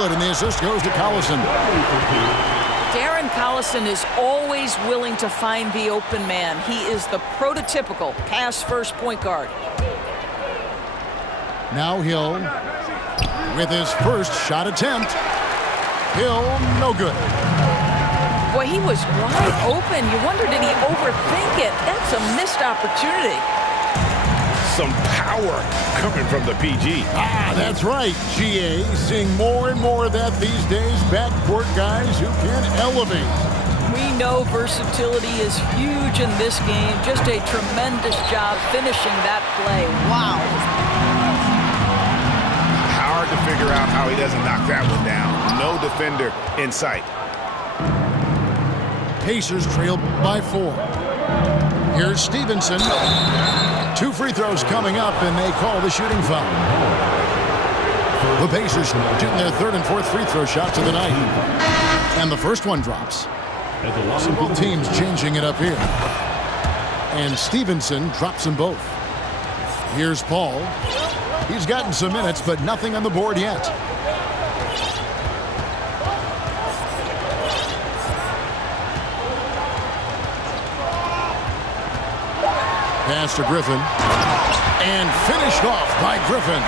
good, and the assist goes to Collison. Darren Collison is always willing to find the open man. He is the prototypical pass-first point guard. Now Hill with his first shot attempt. Hill, no good. Boy, he was wide open. You wonder, did he overthink it? That's a missed opportunity. Some power coming from the PG. That's right, GA. Seeing more and more of that these days. Backcourt guys who can elevate. We know versatility is huge in this game. Just a tremendous job finishing that play. Wow. Hard to figure out how he doesn't knock that one down. No defender in sight. Pacers trail by 4. Here's Stevenson. 2 free throws coming up, and they call the shooting foul. The Pacers shooting their 3rd and 4th free throw shots of the night. And the first one drops. So both teams changing it up here. And Stevenson drops them both. Here's Paul. He's gotten some minutes, but nothing on the board yet. Pass to Griffin. And finished off by Griffin.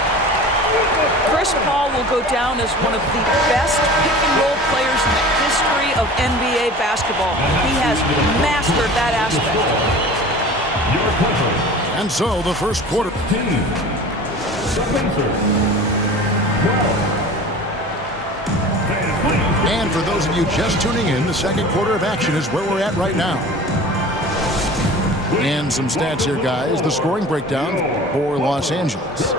Chris Paul will go down as one of the best pick-and-roll players in the history of NBA basketball. He has mastered that aspect. And so the first quarter. And for those of you just tuning in, the second quarter of action is where we're at right now. And some stats here, guys. The scoring breakdown for Los Angeles.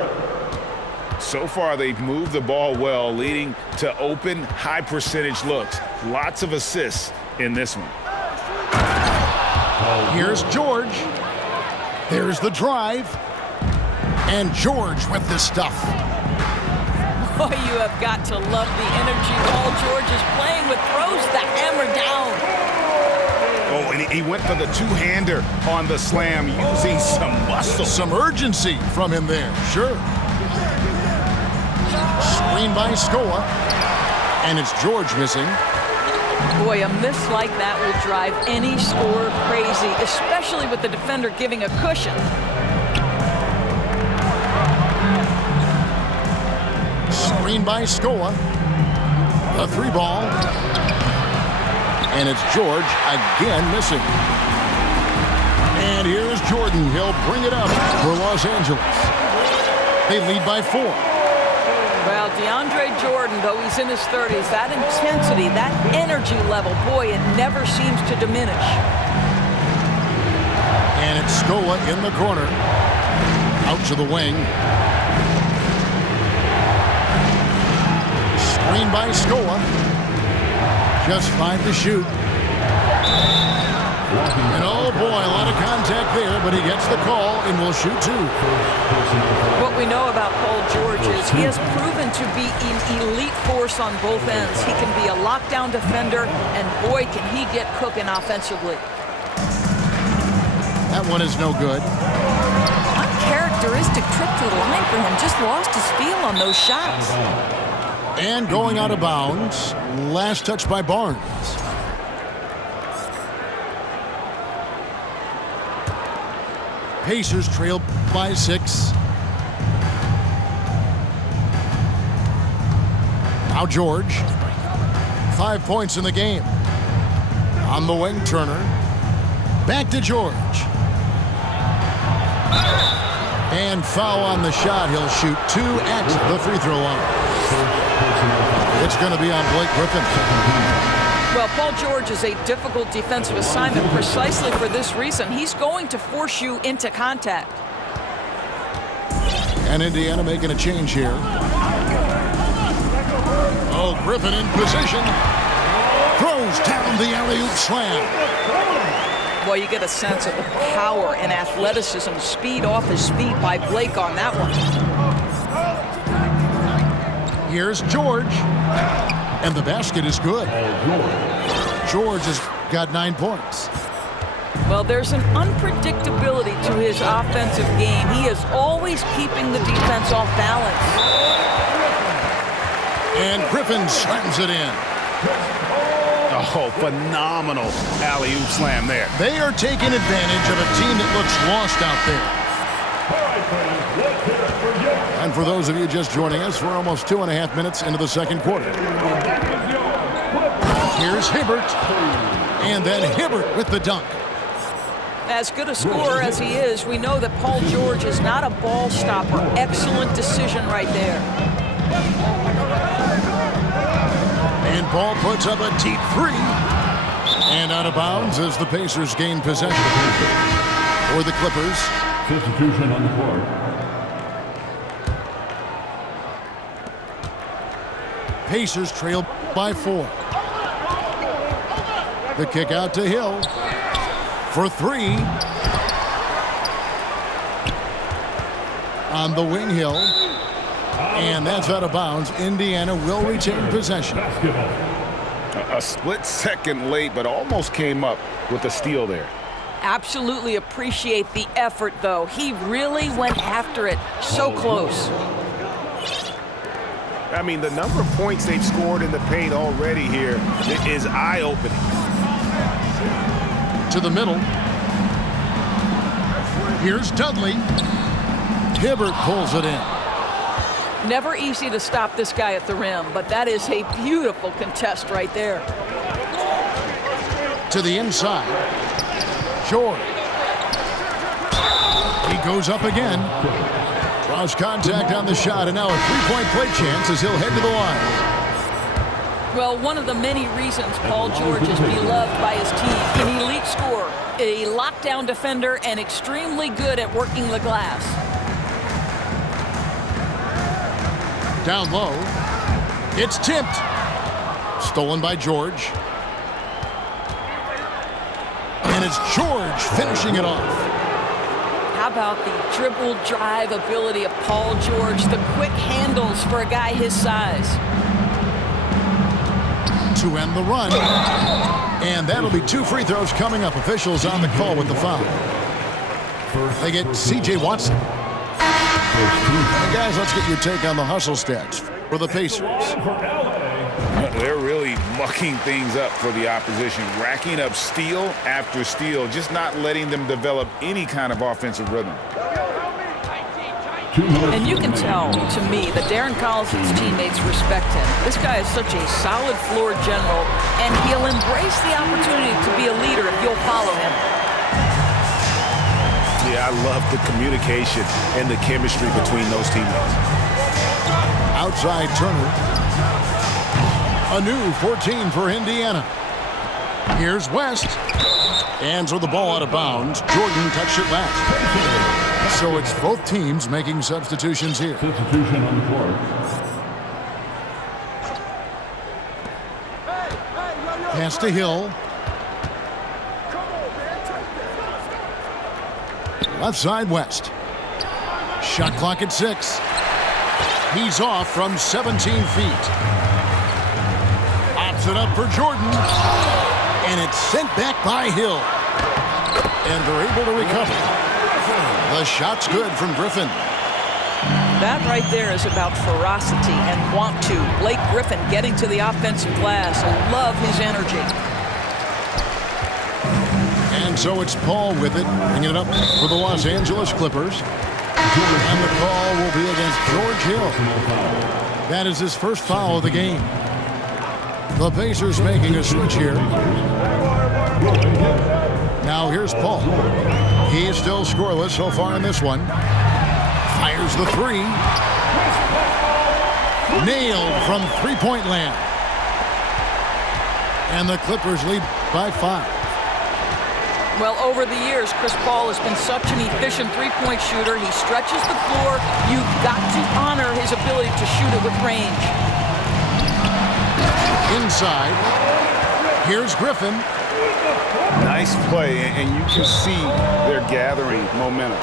So far, they've moved the ball well, leading to open, high-percentage looks. Lots of assists in this one. Here's George. There's the drive. And George with the stuff. Boy, you have got to love the energy Paul George is playing with. Throws the hammer down. Oh, and he went for the two-hander on the slam, using some muscle. Some urgency from him there, sure. Screen by Scola. And it's George missing. Boy, a miss like that will drive any scorer crazy, especially with the defender giving a cushion. Screen by Scola. A 3-ball. And it's George again missing. And here's Jordan. He'll bring it up for Los Angeles. They lead by 4. Well, DeAndre Jordan, though he's in his 30s, that intensity, that energy level, boy, it never seems to diminish. And it's Scola in the corner. Out to the wing. Screen by Scola. Just 5 to shoot. And oh boy, a lot of contact there, but he gets the call and will shoot 2. What we know about Paul George is he has proven to be an elite force on both ends. He can be a lockdown defender, and boy, can he get cooking offensively. That one is no good. Uncharacteristic trip to the line for him. Just lost his feel on those shots. And going out of bounds. Last touch by Barnes. Pacers trail by 6. Now George. 5 points in the game. On the wing, Turner. Back to George. And foul on the shot. He'll shoot 2 at the free throw line. It's going to be on Blake Griffin. Well, Paul George is a difficult defensive assignment precisely for this reason. He's going to force you into contact. And Indiana making a change here. Oh, Griffin in position. Throws down the alley-oop slam. Well, you get a sense of the power and athleticism, speed off his feet by Blake on that one. Here's George. And the basket is good. George has got 9 points. Well, there's an unpredictability to his offensive game. He is always keeping the defense off balance. And Griffin slams it in. Oh, phenomenal alley-oop slam there. They are taking advantage of a team that looks lost out there. And for those of you just joining us, we're almost 2.5 minutes into the second quarter. Here's Hibbert. And then Hibbert with the dunk. As good a scorer as he is, we know that Paul George is not a ball stopper. Excellent decision right there. And Paul puts up a deep three. And out of bounds as the Pacers gain possession. For the Clippers. Substitution on the court. Pacers trail by 4. The kick out to Hill. For 3. On the wing, Hill. And that's out of bounds. Indiana will retain possession. A split second late, but almost came up with a steal there. Absolutely appreciate the effort, though. He really went after it. So close. I mean, the number of points they've scored in the paint already here is eye-opening. To the middle. Here's Dudley. Hibbert pulls it in. Never easy to stop this guy at the rim, but that is a beautiful contest right there. To the inside. George. He goes up again. Draws contact on the shot, and now a three-point play chance as he'll head to the line. Well, one of the many reasons Paul George is beloved by his team, an elite scorer, a lockdown defender, and extremely good at working the glass. Down low. It's tipped. Stolen by George. And it's George finishing it off. How about the dribble drive ability of Paul George, the quick handles for a guy his size. To end the run. And that'll be 2 free throws coming up. Officials on the call with the foul. They get C.J. Watson. Guys, let's get your take on the hustle stats for the Pacers. They're really mucking things up for the opposition, racking up steal after steal, just not letting them develop any kind of offensive rhythm. And you can tell, to me, that Darren Collison's teammates respect him. This guy is such a solid floor general, and he'll embrace the opportunity to be a leader if you'll follow him. Yeah, I love the communication and the chemistry between those teammates. Outside Turner. A new 14 for Indiana. Here's West. Hands with the ball out of bounds. Jordan touched it last. So it's both teams making substitutions here. Substitution on the court. Pass to Hill. Left side, West. Shot clock at 6. He's off from 17 feet. Pops it up for Jordan. And it's sent back by Hill. And they're able to recover. The shot's good from Griffin. That right there is about ferocity and want to. Blake Griffin getting to the offensive glass. I love his energy. And so it's Paul with it, bringing it up for the Los Angeles Clippers. And the call will be against George Hill. That is his first foul of the game. The Pacers making a switch here. Now here's Paul. He is still scoreless so far in this one. Fires the 3. Nailed from three-point land. And the Clippers lead by 5. Well, over the years, Chris Paul has been such an efficient three-point shooter. He stretches the floor. You've got to honor his ability to shoot it with range. Inside. Here's Griffin. Nice play, and you can see they're gathering momentum.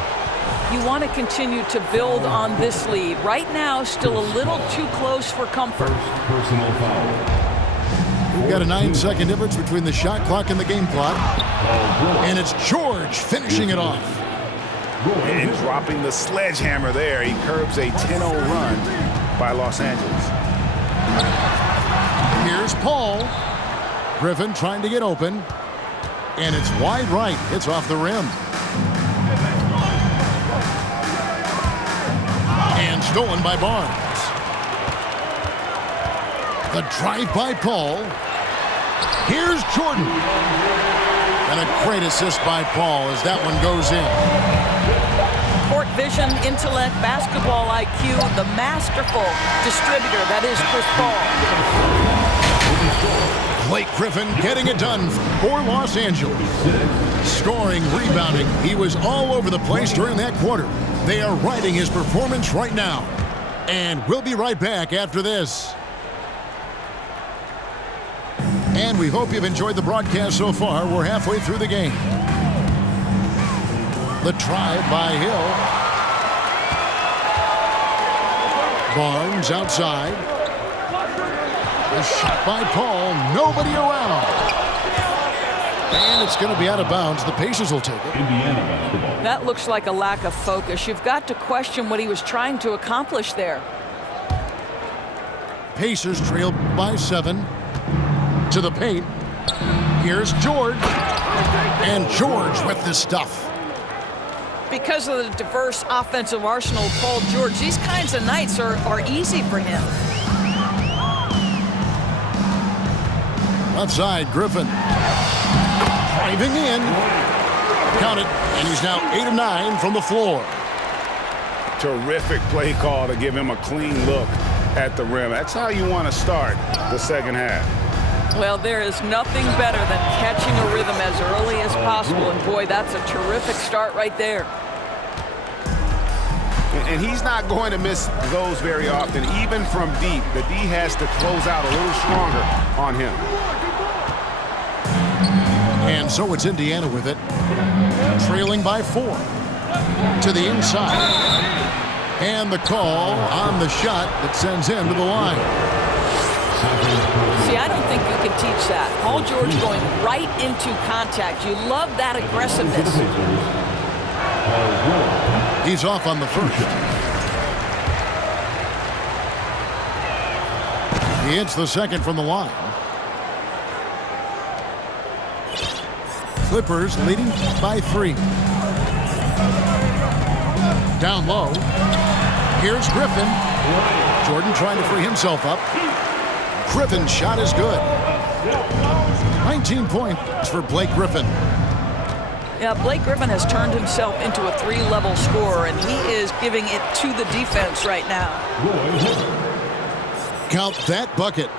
You want to continue to build on this lead. Right now, still a little too close for comfort. First personal foul. We've got a 9-second difference between the shot clock and the game clock. And it's George finishing it off. And dropping the sledgehammer there. He curbs a 10-0 run by Los Angeles. Griffin trying to get open. And it's wide right. It's off the rim. And stolen by Barnes. The drive by Paul. Here's Jordan. And a great assist by Paul as that one goes in. Court vision, intellect, basketball IQ, the masterful distributor that is Chris Paul. Blake Griffin getting it done for Los Angeles. Scoring, rebounding. He was all over the place during that quarter. They are riding his performance right now. And we'll be right back after this. And we hope you've enjoyed the broadcast so far. We're halfway through the game. The drive by Hill. Barnes outside. The shot by Paul. Nobody around. And it's going to be out of bounds. The Pacers will take it. Indiana basketball. That looks like a lack of focus. You've got to question what he was trying to accomplish there. Pacers trail by 7. To the paint. Here's George. And George with the stuff. Because of the diverse offensive arsenal of Paul George, these kinds of nights are easy for him. Left side, Griffin. Driving in. Count it. And he's now 8 of 9 from the floor. Terrific play call to give him a clean look at the rim. That's how you want to start the second half. Well, there is nothing better than catching a rhythm as early as possible. And boy, that's a terrific start right there. And he's not going to miss those very often, even from deep. The D has to close out a little stronger on him. And so it's Indiana with it. Trailing by 4. To the inside. And the call on the shot that sends him to the line. See, I don't think you can teach that. Paul George going right into contact. You love that aggressiveness. He's off on the first. He hits the second from the line. Clippers leading by 3. Down low. Here's Griffin. Jordan trying to free himself up. Griffin's shot is good. 19 points for Blake Griffin. Yeah, Blake Griffin has turned himself into a 3-level scorer, and he is giving it to the defense right now. Count that bucket.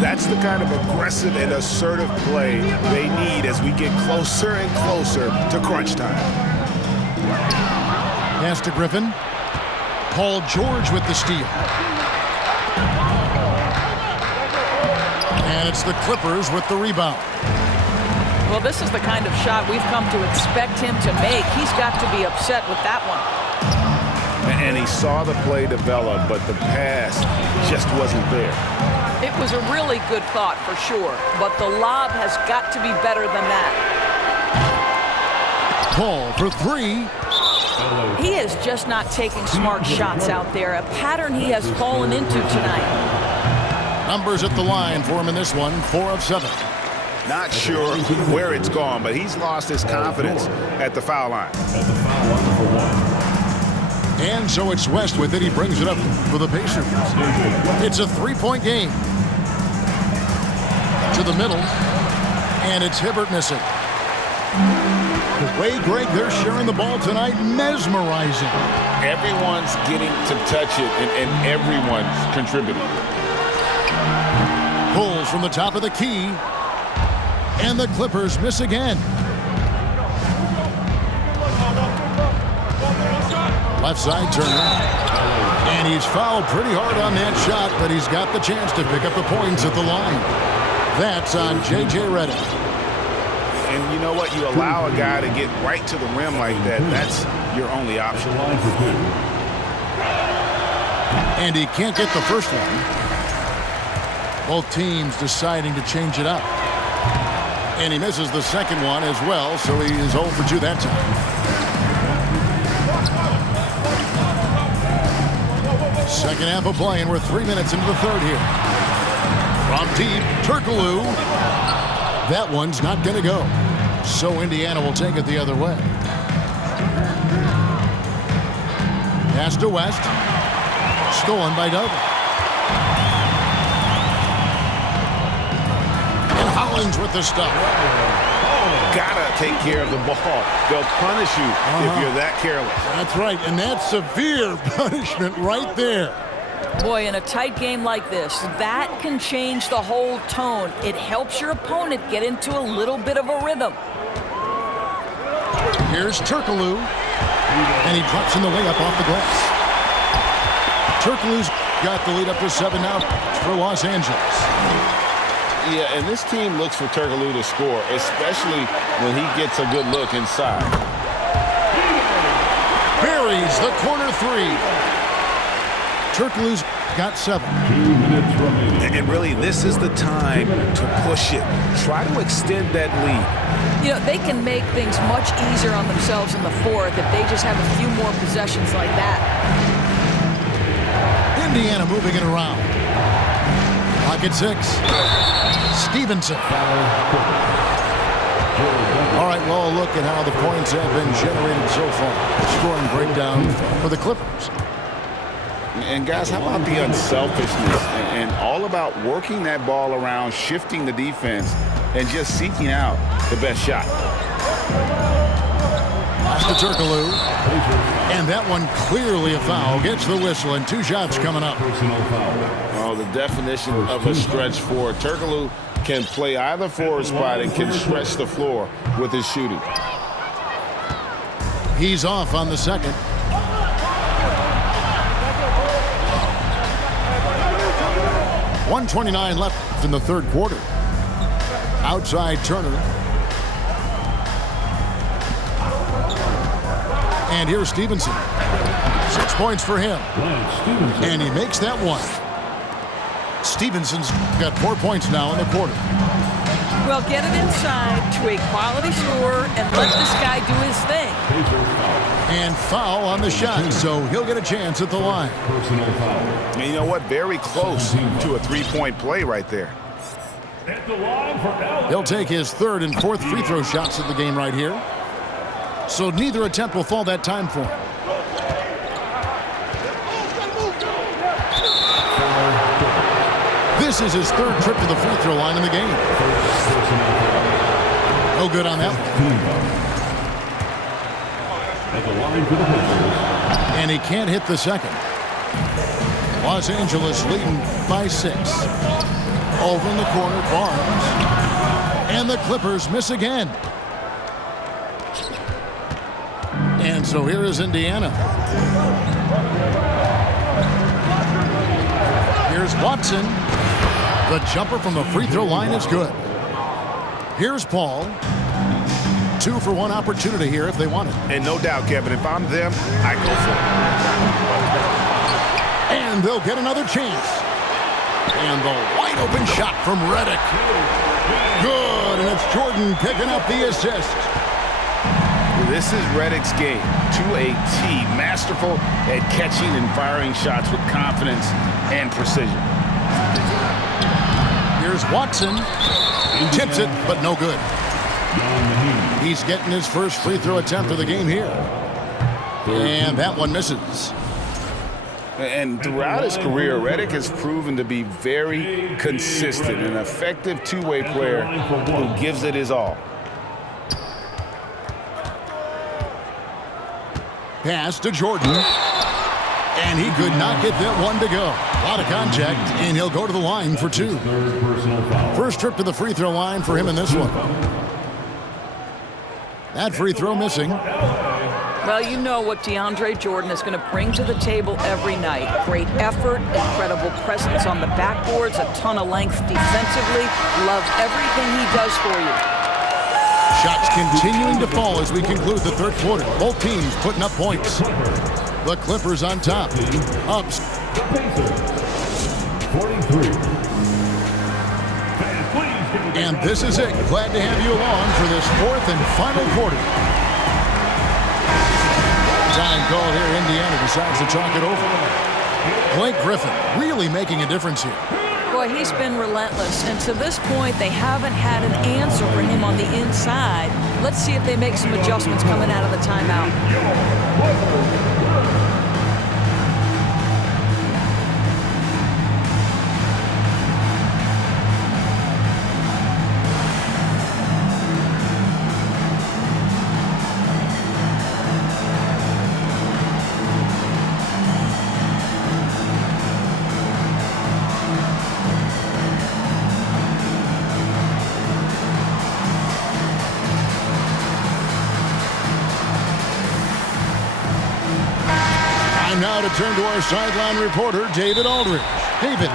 That's the kind of aggressive and assertive play they need as we get closer and closer to crunch time. Pass to Griffin. Paul George with the steal. And it's the Clippers with the rebound. Well, this is the kind of shot we've come to expect him to make. He's got to be upset with that one. And he saw the play develop, but the pass just wasn't there. It was a really good thought for sure, but the lob has got to be better than that. Paul for 3. He is just not taking smart shots out there, a pattern he has fallen into tonight. Numbers at the line for him in this one, 4 of 7. Not sure where it's gone, but he's lost his confidence at the foul line. And so it's West with it. He brings it up for the Pacers. It's a 3-point game. To the middle. And it's Hibbert missing. The way, Greg, they're sharing the ball tonight, mesmerizing. Everyone's getting to touch it, and everyone's contributing. Pulls from the top of the key. And the Clippers miss again. Left side, Turner. And he's fouled pretty hard on that shot, but he's got the chance to pick up the points at the line. That's on J.J. Redick. And you know what? You allow a guy to get right to the rim like that. That's your only option. And he can't get the first one. Both teams deciding to change it up. And he misses the second one as well, so he is 0 for 2 that time. Second half of play, and we're 3 minutes into the third here. From deep, Turkoglu. That one's not going to go. So Indiana will take it the other way. Pass to West. Stolen by Dove. And Hollins with the stop. Gotta take care of the ball. They'll punish you if you're that careless. That's right, and that's severe punishment right there. Boy, in a tight game like this, that can change the whole tone. It helps your opponent get into a little bit of a rhythm. Here's Turkoglu, and he drops in the layup off the glass. Turkoglu's got the lead up to 7 now for Los Angeles. Yeah, and this team looks for Turkoglu to score, especially when he gets a good look inside. Buries the corner three. Turkoglu's got 7. 2 minutes remaining. And really, this is the time to push it. Try to extend that lead. You know, they can make things much easier on themselves in the fourth if they just have a few more possessions like that. Indiana moving it around. Clock at 6. Stevenson. All right, well, look at how the points have been generated so far. Scoring breakdown for the Clippers. And guys, how about the unselfishness and all about working that ball around, shifting the defense, and just seeking out the best shot. Pass to Turkoglu. And that one clearly a foul. Gets the whistle, and 2 shots coming up. Personal foul. Oh, the definition of a stretch forward. Turkoglu can play either forward spot and can stretch the floor with his shooting. He's off on the second. .129 left in the third quarter. Outside Turner. And here's Stevenson. 6 points for him. And he makes that one. Stevenson's got 4 points now in the quarter. Well, get it inside to a quality scorer and let this guy do his thing. And foul on the shot, so he'll get a chance at the line. Personal foul. And you know what? Very close to a three-point play right there. At the line for LA. He'll take his 3rd and 4th free throw shots of the game right here. So neither attempt will fall that time for him. This is his 3rd trip to the free throw line in the game. No good on that one. At the line for the Pacers. And he can't hit the second. Los Angeles leading by 6. Over in the corner, Barnes. And the Clippers miss again. And so here is Indiana. Here's Watson. The jumper from the free throw line is good. Here's Paul. 2 for 1 opportunity here if they want it. And no doubt, Kevin, if I'm them, I go for it. And they'll get another chance. And the wide open shot from Redick. Good, and it's Jordan picking up the assist. This is Redick's game to a T. Masterful at catching and firing shots with confidence and precision. Here's Watson. Tips it, but no good. He's getting his first free throw attempt of the game here. And that one misses. And throughout his career, Redick has proven to be very consistent, an effective two-way player who gives it his all. Pass to Jordan. And he could not get that one to go. A lot of contact, and he'll go to the line for 2. Third personal foul. First trip to the free throw line for him in this one. That free throw missing. Well, you know what DeAndre Jordan is going to bring to the table every night. Great effort, incredible presence on the backboards, a ton of length defensively. Love everything he does for you. Shots continuing to fall as we conclude the third quarter. Both teams putting up points. The Clippers on top. Up. The Pacers. 43. And this is it. Glad to have you along for this 4th and final quarter. Time called here. Indiana decides to talk it over. Blake Griffin really making a difference here. Boy, he's been relentless, and to this point, they haven't had an answer for him on the inside. Let's see if they make some adjustments coming out of the timeout. Now to turn to our sideline reporter, David Aldridge. David.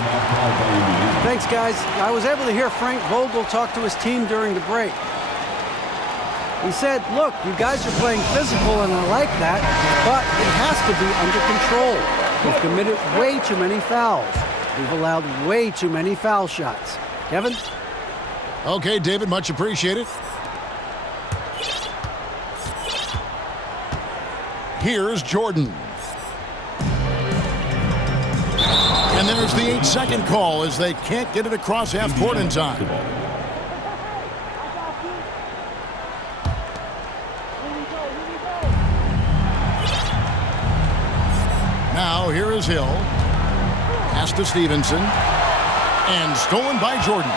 Thanks, guys. I was able to hear Frank Vogel talk to his team during the break. He said, look, you guys are playing physical, and I like that, but it has to be under control. We've committed way too many fouls. We've allowed way too many foul shots. Kevin? Okay, David, much appreciated. Here's Jordan. And there's the 8-second call as they can't get it across half court in time. Now here is Hill. Pass to Stevenson. And stolen by Jordan.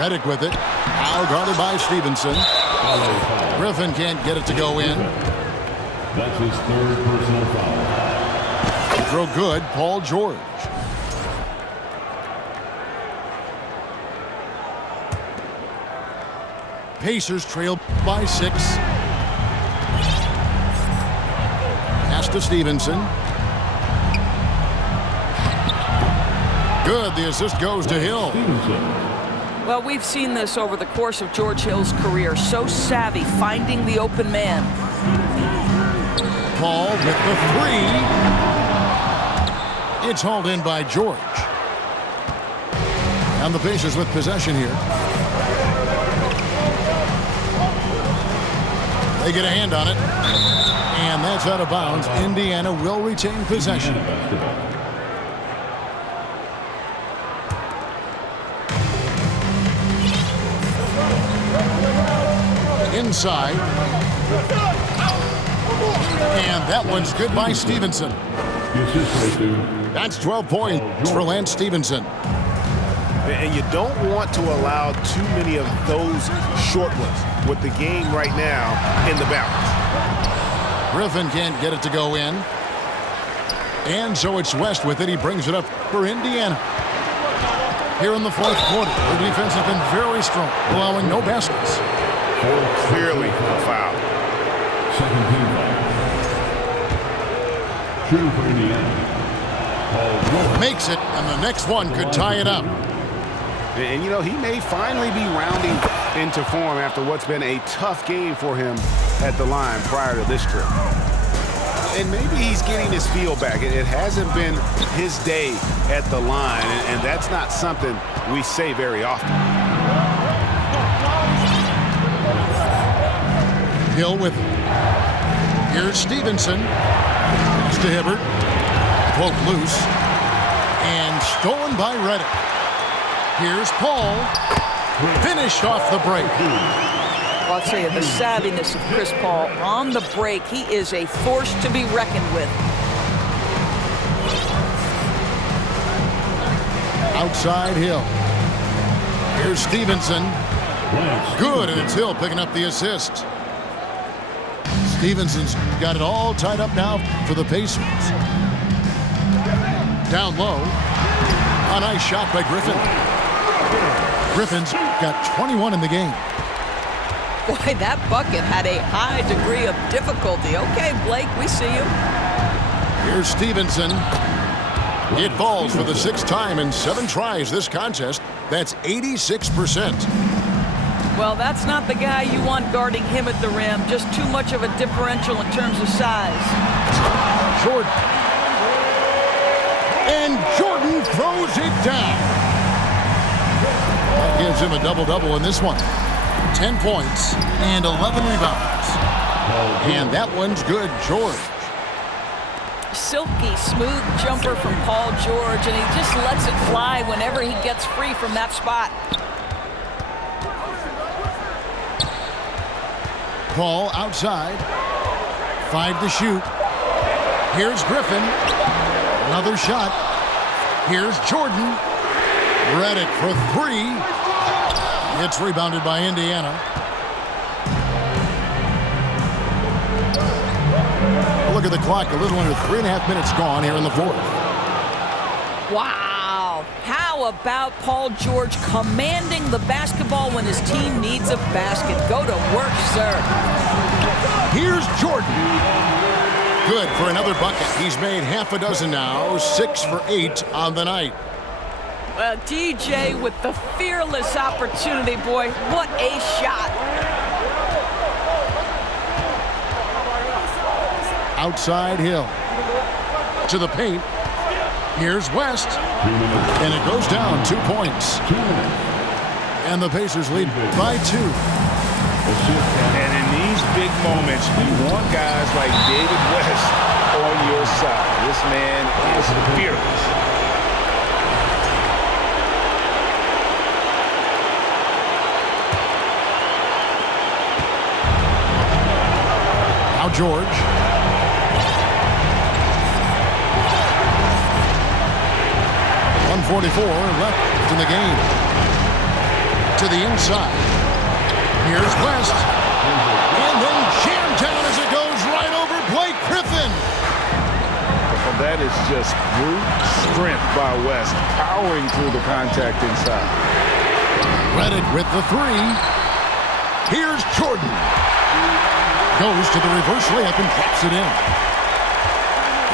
Redick with it. Now guarded by Stevenson. Griffin can't get it to go in. That's his third personal foul. Throw good, Paul George. Pacers trail by 6. Pass to Stevenson. Good, the assist goes to Hill. Well, we've seen this over the course of George Hill's career. So savvy, finding the open man. Paul with the 3. It's hauled in by George. And the Pacers with possession here. They get a hand on it. And that's out of bounds. Indiana will retain possession. Inside. And that one's good by Stevenson. That's 12 points for Lance Stevenson. And you don't want to allow too many of those short ones with the game right now in the balance. Griffin can't get it to go in. And so it's West with it. He brings it up for Indiana. Here in the fourth quarter, their defense has been very strong, allowing no baskets. Clearly a foul. Second team foul. Shooting for Indiana. Makes it, and the next one could tie it up. And, you know, he may finally be rounding into form after what's been a tough game for him at the line prior to this trip. And maybe he's getting his feel back. It hasn't been his day at the line, and that's not something we say very often. Hill with it. Here's Stevenson. Pass to Hibbert. Poked loose. And stolen by Redick. Here's Paul. Finished off the break. Well, I'll tell you, the savviness of Chris Paul on the break, he is a force to be reckoned with. Outside Hill. Here's Stevenson. Good, and it's Hill picking up the assist. Stevenson's got it all tied up now for the Pacers. Down low. A nice shot by Griffin. Griffin's got 21 in the game. Boy, that bucket had a high degree of difficulty. Okay, Blake, we see you. Here's Stevenson. It falls for the 6th time in 7 tries this contest. That's 86%. Well, that's not the guy you want guarding him at the rim. Just too much of a differential in terms of size. Jordan. And Jordan throws it down. That gives him a double-double in this one. 10 points and 11 rebounds. And that one's good, George. silky smooth jumper from Paul George, and he just lets it fly whenever he gets free from that spot. Paul outside. 5 to shoot. Here's Griffin. Another shot. Here's Jordan. Redick for 3. It's rebounded by Indiana. Look at the clock. A little under 3.5 minutes gone here in the fourth. Wow. How about Paul George commanding the basketball when his team needs a basket? Go to work, sir. Here's Jordan. Good for another bucket. He's made half a dozen now. 6 for 8 on the night. Well, DJ with the fearless opportunity, boy. What a shot. Outside Hill. To the paint. Here's West. And it goes down 2 points. And the Pacers lead by 2. And in these big moments, you want guys like David West on your side. This man is fearless. Now George. .144 left in the game. To the inside. Here's West. And then jammed down as it goes right over Blake Griffin. Well, that is just brute strength by West, powering through the contact inside. Redick with the 3. Here's Jordan. Goes to the reverse layup and drops it in.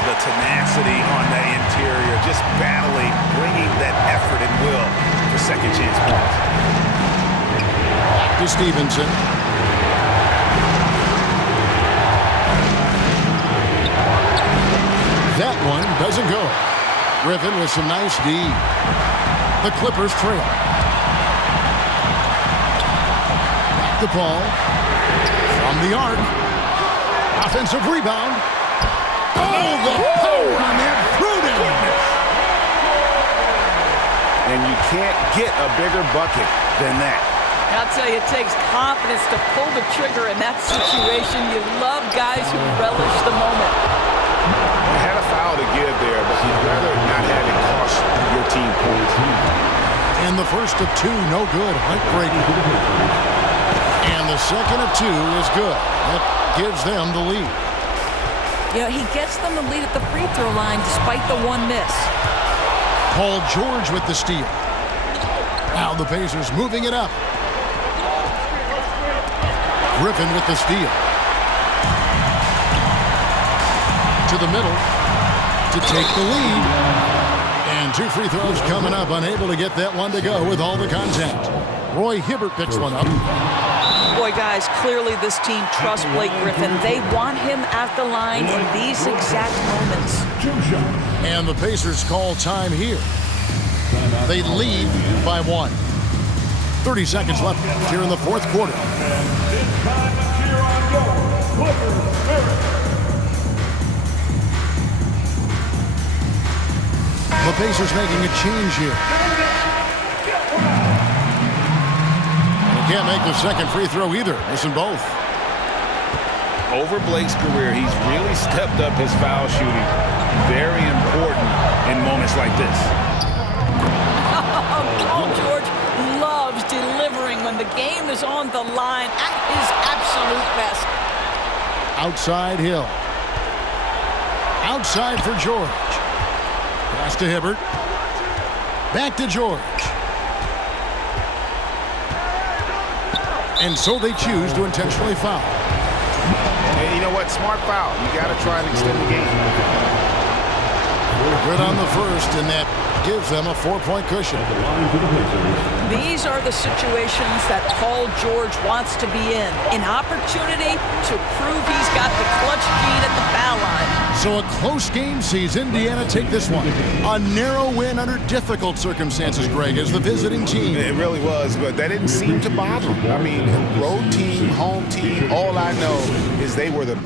The tenacity on the interior, just battling, bringing that effort and will for second chance points. Back to Stevenson. That one doesn't go. Griffin with some nice D. The Clippers trail. Back to Paul. From the arc. Offensive rebound. Oh, the power on that throw-down. And you can't get a bigger bucket than that. I'll tell you, it takes confidence to pull the trigger in that situation. You love guys who relish the moment. You had a foul to give there, but you'd rather not have it cost your team points. And the first of 2, no good. Heartbreaking. And the second of 2 is good. That gives them the lead. You know, he gets them the lead at the free throw line despite the 1 miss. Paul George with the steal. Now the Pacers moving it up. Griffin with the steal. To the middle to take the lead. And 2 free throws coming up. Unable to get that one to go with all the contact. Roy Hibbert picks one up. Boy, guys, clearly this team trusts Blake Griffin. They want him at the line in these exact moments. And the Pacers call time here. They lead by 1. 30 seconds left here in the fourth quarter. The Pacers making a change here. Can't make the second free throw either. Missing both. Over Blake's career, he's really stepped up his foul shooting. Very important in moments like this. Paul George loves delivering when the game is on the line at his absolute best. Outside Hill. Outside for George. Pass to Hibbert. Back to George. And so they choose to intentionally foul. And you know what? Smart foul. You got to try and extend the game. Good on the first, and that gives them a 4-point cushion. These are the situations that Paul George wants to be in. An opportunity to prove he's got the clutch gene at the foul line. So a close game sees Indiana take this one. A narrow win under difficult circumstances, Greg, as the visiting team. It really was, but that didn't seem to bother them. I mean, road team, home team, all I know is they were the